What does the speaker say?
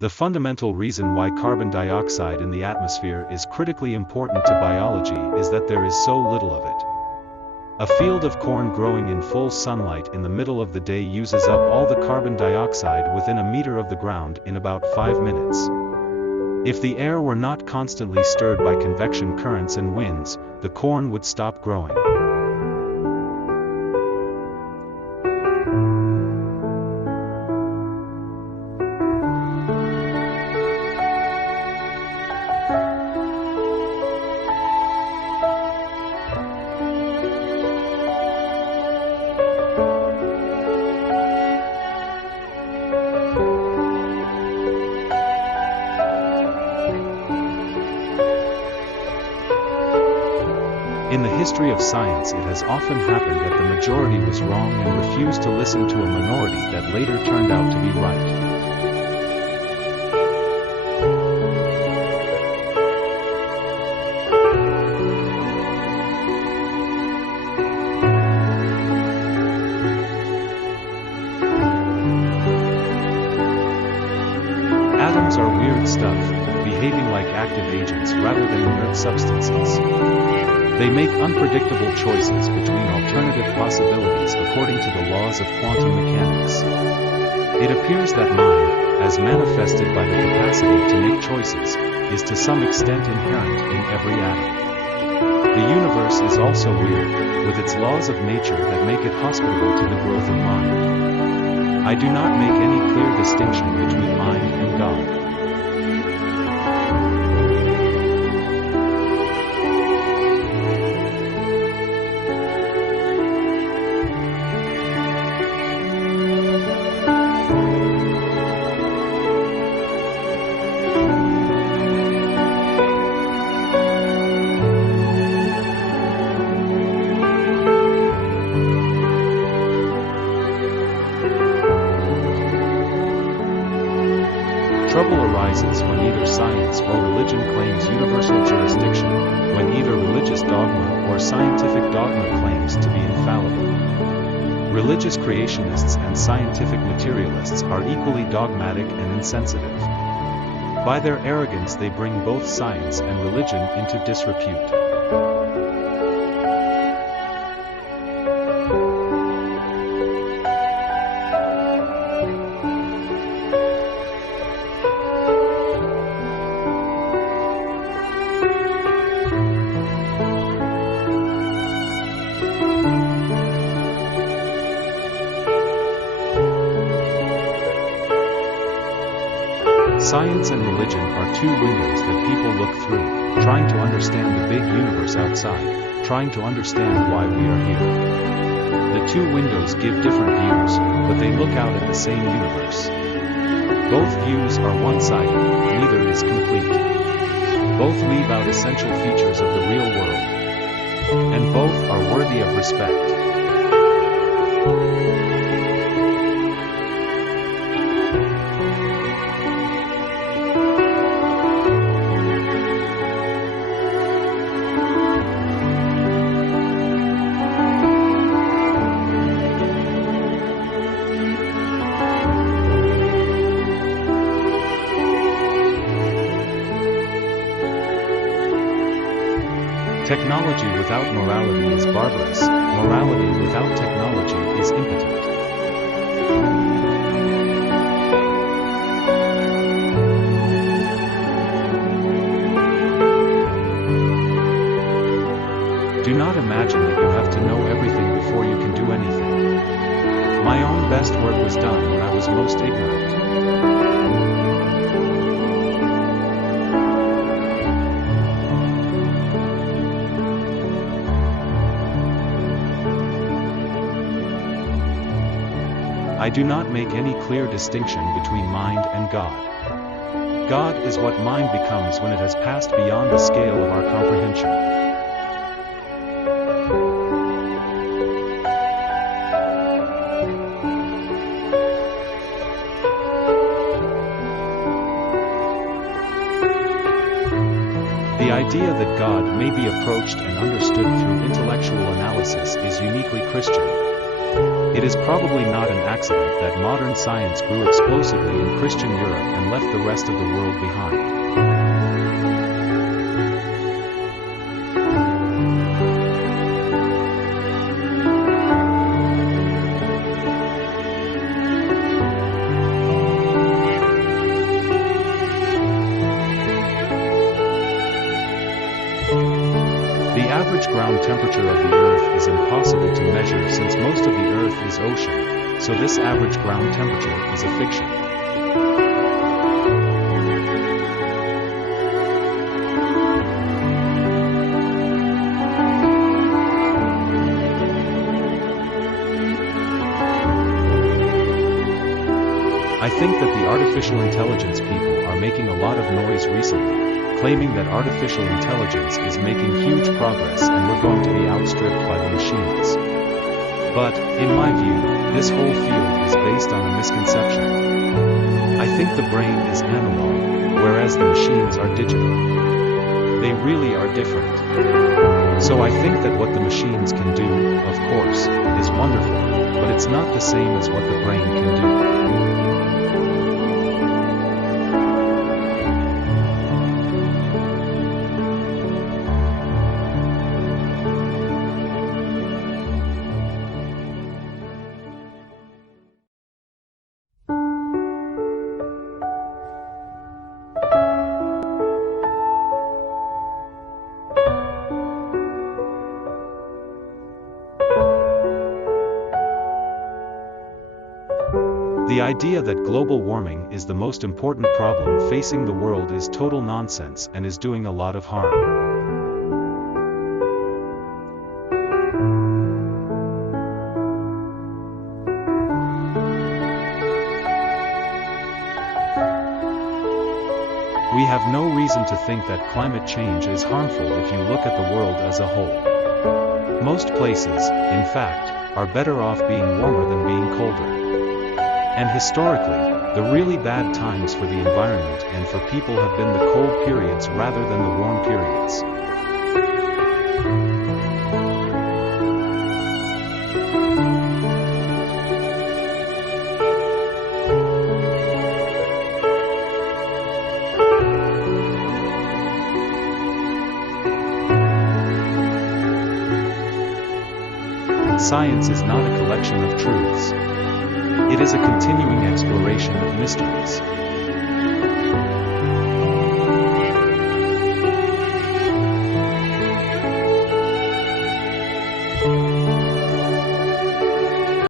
The fundamental reason why carbon dioxide in the atmosphere is critically important to biology is that there is so little of it. A field of corn growing in full sunlight in the middle of the day uses up all the carbon dioxide within a meter of the ground in about 5 minutes. If the air were not constantly stirred by convection currents and winds, the corn would stop growing. In the history of science, it has often happened that the majority was wrong and refused to listen to a minority that later turned out to be right. Atoms are weird stuff, behaving like active agents rather than inert substances. They make unpredictable choices between alternative possibilities according to the laws of quantum mechanics. It appears that mind, as manifested by the capacity to make choices, is to some extent inherent in every atom. The universe is also weird, with its laws of nature that make it hospitable to the growth of mind. I do not make any clear distinction between mind and God. Trouble arises when either science or religion claims universal jurisdiction, when either religious dogma or scientific dogma claims to be infallible. Religious creationists and scientific materialists are equally dogmatic and insensitive. By their arrogance they bring both science and religion into disrepute. Science and religion are two windows that people look through, trying to understand the big universe outside, trying to understand why we are here. The two windows give different views, but they look out at the same universe. Both views are one-sided, neither is complete. Both leave out essential features of the real world. And both are worthy of respect. Technology without morality is barbarous, morality without technology is impotent. Do not imagine that you have to know everything before you can do anything. My own best work was done when I was most ignorant. I do not make any clear distinction between mind and God. God is what mind becomes when it has passed beyond the scale of our comprehension. The idea that God may be approached and understood through intellectual analysis is uniquely Christian. It is probably not an accident that modern science grew explosively in Christian Europe and left the rest of the world behind. The average ground temperature of the Earth is impossible to measure since most of the Earth is ocean, so this average ground temperature is a fiction. I think that the artificial intelligence people are making a lot of noise recently, claiming that artificial intelligence is making huge progress and we're going to be outstripped by the machines. But, in my view, this whole field is based on a misconception. I think the brain is analog, whereas the machines are digital. They really are different. So I think that what the machines can do, of course, is wonderful, but it's not the same as what the brain can do. The idea that global warming is the most important problem facing the world is total nonsense and is doing a lot of harm. We have no reason to think that climate change is harmful if you look at the world as a whole. Most places, in fact, are better off being warmer than being colder. And historically, the really bad times for the environment and for people have been the cold periods rather than the warm periods. Science is not a collection of truths. It is a continuing exploration of mysteries.